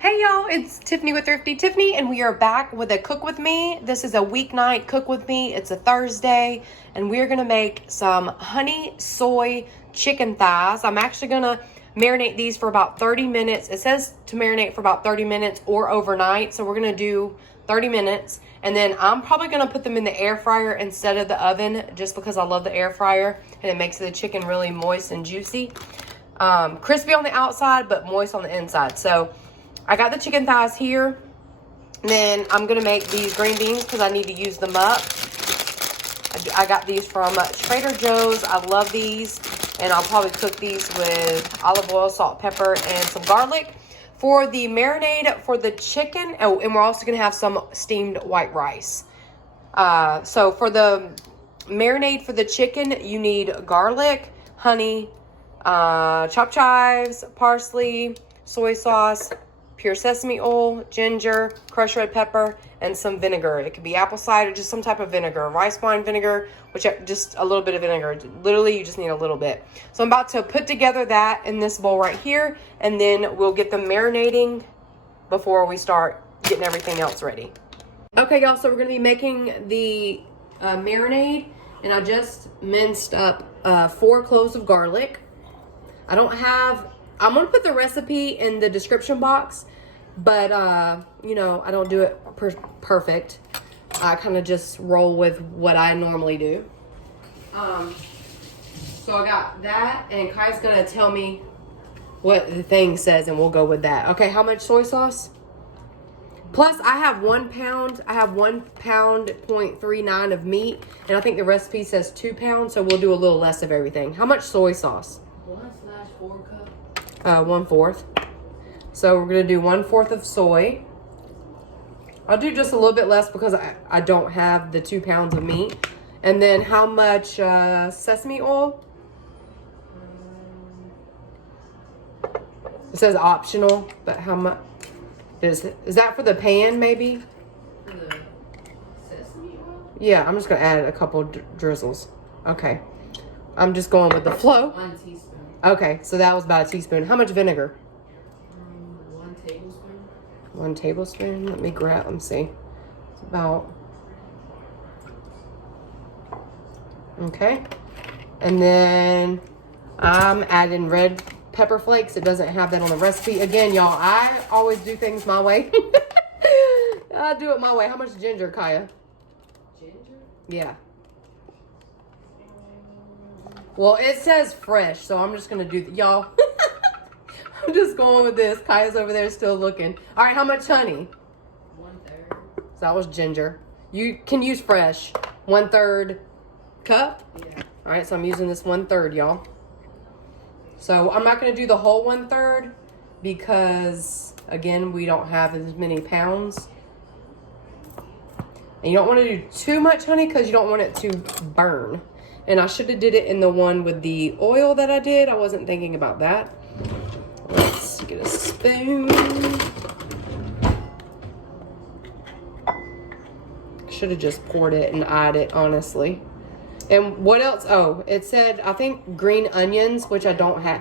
Hey y'all, it's Tiffany with Thrifty Tiffany, and we are back with a cook with me. This is a weeknight cook with me. It's a Thursday, and we're gonna make some honey soy chicken thighs. I'm actually gonna marinate these for about 30 minutes. It says to marinate for about 30 minutes or overnight, so we're gonna do 30 minutes, and then I'm probably gonna put them in the air fryer instead of the oven, just because I love the air fryer, and it makes the chicken really moist and juicy. Crispy on the outside, but moist on the inside. So I got the chicken thighs here. And then I'm going to make these green beans because I need to use them up. I got these from Trader Joe's. I love these. And I'll probably cook these with olive oil, salt, pepper, and some garlic. For the marinade for the chicken, oh, and we're also going to have some steamed white rice. So for the marinade for the chicken, you need garlic, honey, chopped chives, parsley, soy sauce, pure sesame oil, ginger, crushed red pepper, and some vinegar. It could be apple cider, just some type of vinegar, rice wine vinegar, which just a little bit of vinegar. Literally, you just need a little bit. So I'm about to put together that in this bowl right here, and then we'll get them marinating before we start getting everything else ready. Okay, y'all, so we're going to be making the marinade, and I just minced up 4 cloves of garlic. I'm going to put the recipe in the description box, but, you know, I don't do it perfect. I kind of just roll with what I normally do. So I got that, and Kai's going to tell me what the thing says, and we'll go with that. Okay, how much soy sauce? Plus, I have 1 pound. I have 1 pound, 0.39 of meat, and I think the recipe says 2 pounds, so we'll do a little less of everything. How much soy sauce? 1/4 cup. 1/4. So we're gonna do 1/4 of soy. I'll do just a little bit less because I don't have the 2 pounds of meat. And then how much sesame oil? It says optional, but how much is that for the pan maybe? For the sesame oil? Yeah, I'm just gonna add a couple drizzles. Okay, I'm just going with the flow. 1 teaspoon. Okay, so that was about a teaspoon. How much vinegar? 1 tablespoon. 1 tablespoon. Let me see. It's about. Okay. And then I'm adding red pepper flakes. It doesn't have that on the recipe. Again, y'all, I always do things my way. I do it my way. How much ginger, Kaya? Ginger? Yeah. Well, it says fresh, so I'm just going to do, y'all. I'm just going with this. Kaya's over there still looking. All right, how much honey? 1/3. So that was ginger. You can use fresh. 1/3 cup? Yeah. All right, so I'm using this 1/3, y'all. So I'm not going to do the whole 1/3 because, again, we don't have as many pounds. And you don't want to do too much honey because you don't want it to burn. And I should have did it in the one with the oil that I did. I wasn't thinking about that. Let's get a spoon. Should have just poured it and eyed it, honestly. And what else? Oh, it said, I think green onions, which I don't have.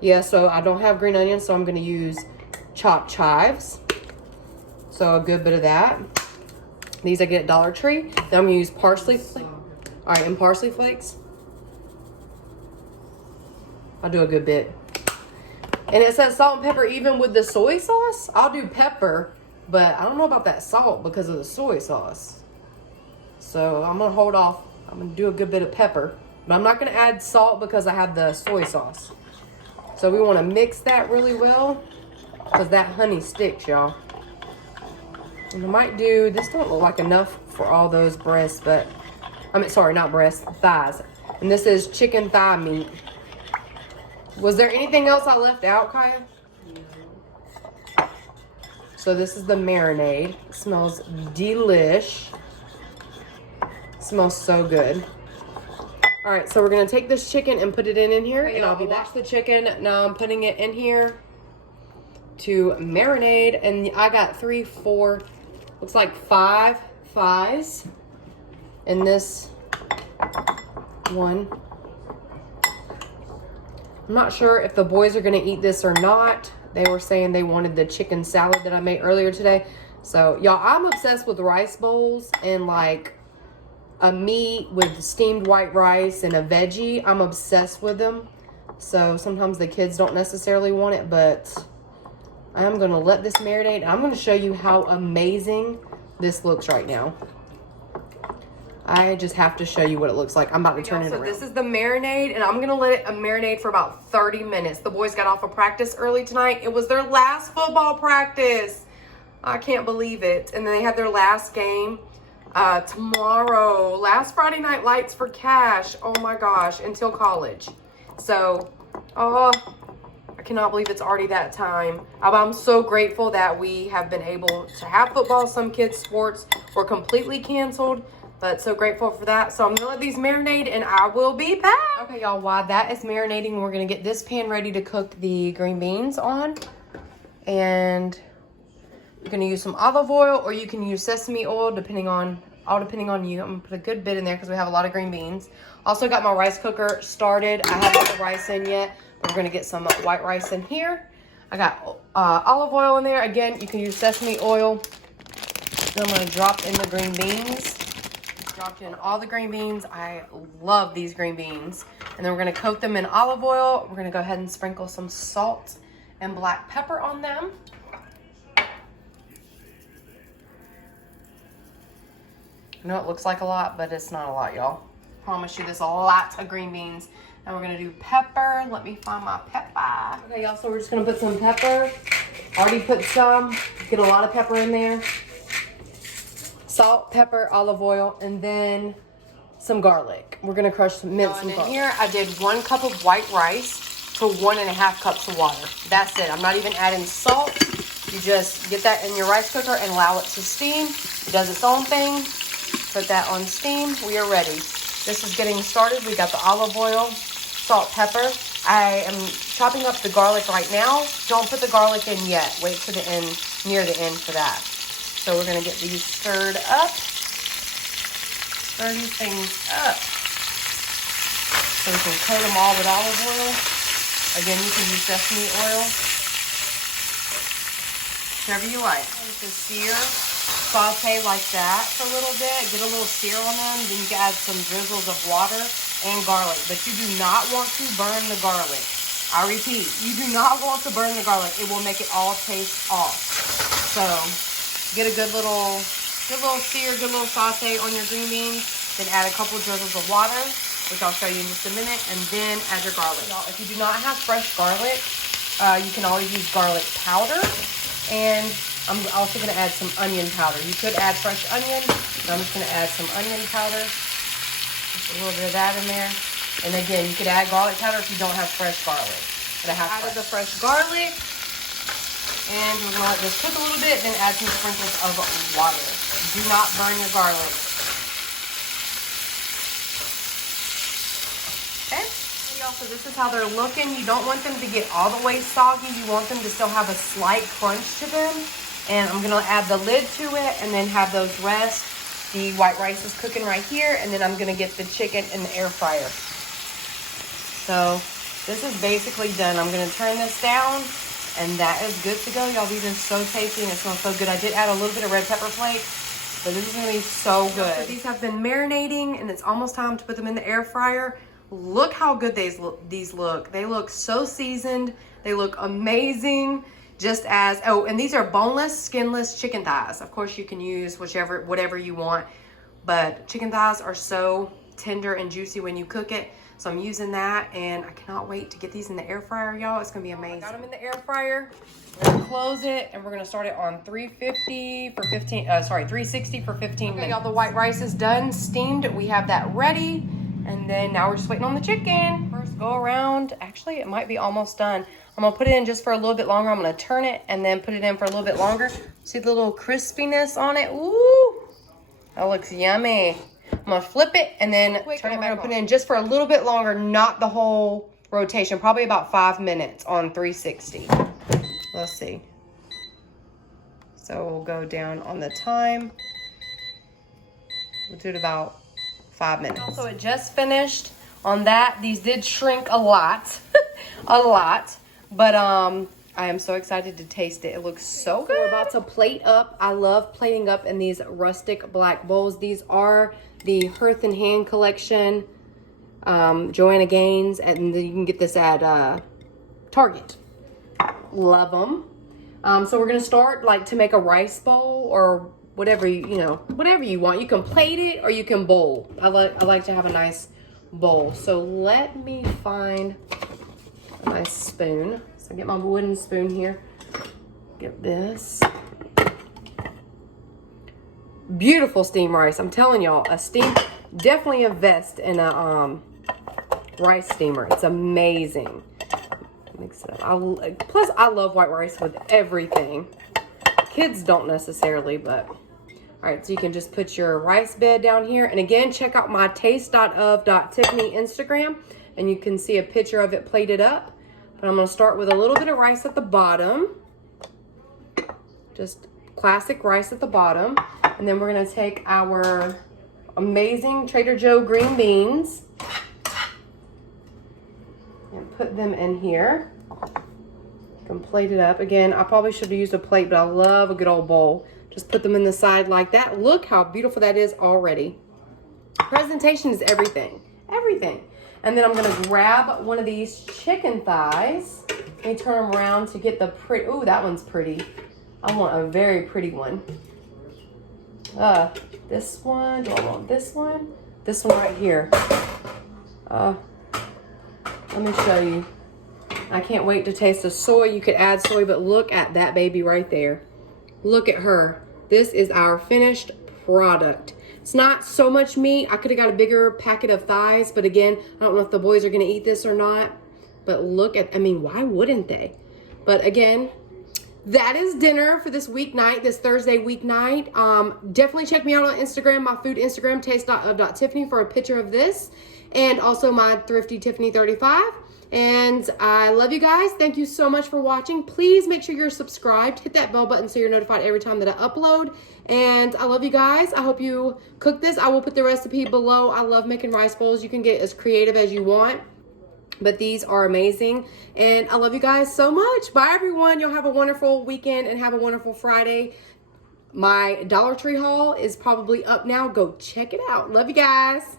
Yeah, so I don't have green onions, so I'm going to use chopped chives. So a good bit of that. These I get at Dollar Tree. Then I'm going to use parsley. All right, and parsley flakes. I'll do a good bit. And it says salt and pepper even with the soy sauce. I'll do pepper, but I don't know about that salt because of the soy sauce. So I'm going to hold off. I'm going to do a good bit of pepper. But I'm not going to add salt because I have the soy sauce. So we want to mix that really well because that honey sticks, y'all. And I might do, this don't look like enough for all those breasts, but sorry, not breasts, thighs. And this is chicken thigh meat. Was there anything else I left out, Kaya? No. So this is the marinade. It smells delish. Smells so good. All right, so we're gonna take this chicken and put it in here, and I'll be back. Wash the chicken. Now I'm putting it in here to marinate, and I got 3, 4, looks like 5 thighs in this one. I'm not sure if the boys are gonna eat this or not. They were saying they wanted the chicken salad that I made earlier today. So, y'all, I'm obsessed with rice bowls and like a meat with steamed white rice and a veggie. I'm obsessed with them. So sometimes the kids don't necessarily want it, but I'm going to let this marinate. I'm going to show you how amazing this looks right now. I just have to show you what it looks like. I'm about to turn it around. This is the marinade, and I'm going to let it marinate for about 30 minutes. The boys got off of practice early tonight. It was their last football practice. I can't believe it. And then they have their last game tomorrow. Last Friday Night Lights for Cash. Oh my gosh, until college. So, I cannot believe it's already that time. I'm so grateful that we have been able to have football. Some kids' sports were completely canceled, but so grateful for that. So I'm gonna let these marinate and I will be back. Okay, y'all, while that is marinating, we're gonna get this pan ready to cook the green beans on. And you're gonna use some olive oil, or you can use sesame oil, depending on you. I'm gonna put a good bit in there because we have a lot of green beans. Also got my rice cooker started. I haven't put the rice in yet. We're gonna get some white rice in here. I got olive oil in there. Again, you can use sesame oil. Then I'm gonna drop in the green beans. Dropped in all the green beans. I love these green beans. And then we're gonna coat them in olive oil. We're gonna go ahead and sprinkle some salt and black pepper on them. I know it looks like a lot, but it's not a lot, y'all. Promise you, there's a lot of green beans. Now we're gonna do pepper. Let me find my pepper. Okay, y'all, so we're just gonna put some pepper. Already put some. Get a lot of pepper in there. Salt, pepper, olive oil, and then some garlic. We're gonna mince some garlic. Here, I did 1 cup of white rice to 1.5 cups of water. That's it. I'm not even adding salt. You just get that in your rice cooker and allow it to steam. It does its own thing. Put that on steam. We are ready. This is getting started. We got the olive oil, salt, pepper. I am chopping up the garlic right now. Don't put the garlic in yet. Wait to the end, near the end for that. So we're gonna get these stirred up. Stir these things up. So we can coat them all with olive oil. Again, you can use sesame oil. Whatever you like. To sear, saute like that for a little bit. Get a little sear on them. Then you can add some drizzles of water and garlic. But you do not want to burn the garlic. I repeat, you do not want to burn the garlic. It will make it all taste off. So get a good little sear, good little saute on your green beans. Then add a couple drizzles of water, which I'll show you in just a minute. And then add your garlic. Now, if you do not have fresh garlic, you can always use garlic powder. And I'm also going to add some onion powder. You could add fresh onion, but I'm just going to add some onion powder. Just a little bit of that in there. And again, you could add garlic powder if you don't have fresh garlic. But I have added the fresh garlic. And we're going to let this cook a little bit, then add some sprinkles of water. Do not burn your garlic. Okay. So this is how they're looking. You don't want them to get all the way soggy. You want them to still have a slight crunch to them. And I'm going to add the lid to it and then have those rest. The white rice is cooking right here. And then I'm going to get the chicken in the air fryer. So this is basically done. I'm going to turn this down. And that is good to go, y'all. These are so tasty and it smells so good. I did add a little bit of red pepper flakes, but this is gonna be so good. So these have been marinating and it's almost time to put them in the air fryer. Look how good these look. They look so seasoned. They look amazing. Just as, and these are boneless, skinless chicken thighs. Of course, you can use whatever you want, but chicken thighs are so tender and juicy when you cook it. So I'm using that, and I cannot wait to get these in the air fryer, y'all. It's gonna be amazing. Got them in the air fryer. We're gonna close it, and we're gonna start it on 360 for 15 minutes. Okay, y'all, the white rice is done, steamed. We have that ready, and then now we're just waiting on the chicken. First go around. Actually, it might be almost done. I'm gonna put it in just for a little bit longer. I'm gonna turn it and then put it in for a little bit longer. See the little crispiness on it? Ooh, that looks yummy. I'm gonna flip it and then turn it back. We're gonna put it in just for a little bit longer, not the whole rotation, probably about 5 minutes on 360. Let's see. So we'll go down on the time. We'll do it about 5 minutes. So it just finished on that. These did shrink a lot, a lot. But I am so excited to taste it. It looks so good. We're about to plate up. I love plating up in these rustic black bowls. These are the Hearth and Hand collection, Joanna Gaines, and you can get this at Target. Love them. So we're gonna start like to make a rice bowl or whatever whatever you want. You can plate it or you can bowl. I like to have a nice bowl. So let me find a nice spoon. So get my wooden spoon here. Get this. Beautiful steamed rice. I'm telling y'all, definitely invest in a rice steamer. It's amazing. Mix it up. Plus, I love white rice with everything. Kids don't necessarily, but all right. So you can just put your rice bed down here, and again, check out my taste.of.tiffany Instagram, and you can see a picture of it plated up. But I'm going to start with a little bit of rice at the bottom, just classic rice at the bottom, and then we're going to take our amazing Trader Joe green beans and put them in here. You can plate it up. Again, I probably should have used a plate, but I love a good old bowl. Just put them in the side like that. Look how beautiful that is already. Presentation is everything. Everything. And then I'm going to grab one of these chicken thighs. Let me turn them around to get the pretty. Ooh, that one's pretty. I want a very pretty one. This one. Do I want this one? This one right here. Let me show you. I can't wait to taste the soy. You could add soy, but look at that baby right there. Look at her. This is our finished product. It's not so much meat. I could have got a bigger packet of thighs, but again, I don't know if the boys are going to eat this or not. But look at, I mean, why wouldn't they? But again, that is dinner for this weeknight, this Thursday weeknight. Definitely check me out on Instagram, my food Instagram, taste.of.tiffany, for a picture of this. And also my Thrifty Tiffany 35. And I love you guys. Thank you so much for watching. Please make sure you're subscribed. Hit that bell button so you're notified every time that I upload. And I love you guys. I hope you cook this. I will put the recipe below. I love making rice bowls. You can get as creative as you want, but these are amazing. And I love you guys so much. Bye, everyone. You'll have a wonderful weekend and have a wonderful Friday. My Dollar Tree haul is probably up now. Go check it out. Love you guys.